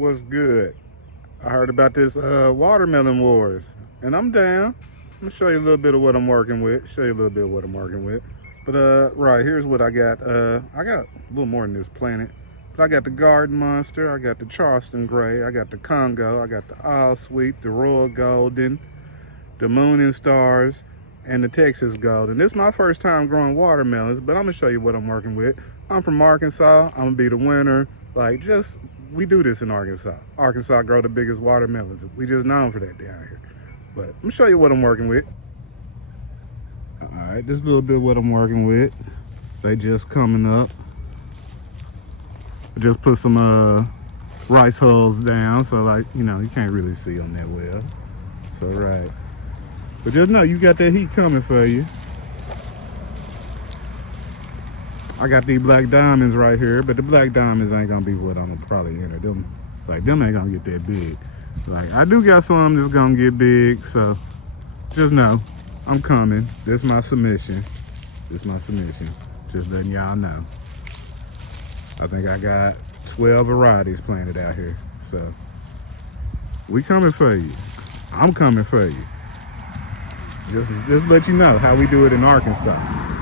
What's good? I heard about this watermelon wars, and I'm down. I'm gonna show you a little bit of what I'm working with. But right, here's what I got. I got a little more than this planet. But I got the Garden Monster, I got the Charleston Gray, I got the Congo, I got the All Sweet, the Royal Golden, the Moon and Stars, and the Texas Golden. This is my first time growing watermelons, but I'm gonna show you what I'm working with. I'm from Arkansas. I'm gonna be the winner. Like, we do this in Arkansas. Arkansas grow the biggest watermelons. We just known for that down here. But I'm gonna show you what I'm working with. All right, this is a little bit of what I'm working with. They just coming up. I just put some rice hulls down, so like, you know, you can't really see them that well. So right. But just know you got that heat coming for you. I got these black diamonds right here, but the black diamonds ain't gonna be what I'm gonna probably enter. Them ain't gonna get that big. Like, I do got some that's gonna get big, so just know I'm coming. This is my submission. Just letting y'all know. I think I got 12 varieties planted out here. So we coming for you. I'm coming for you. Just let you know how we do it in Arkansas.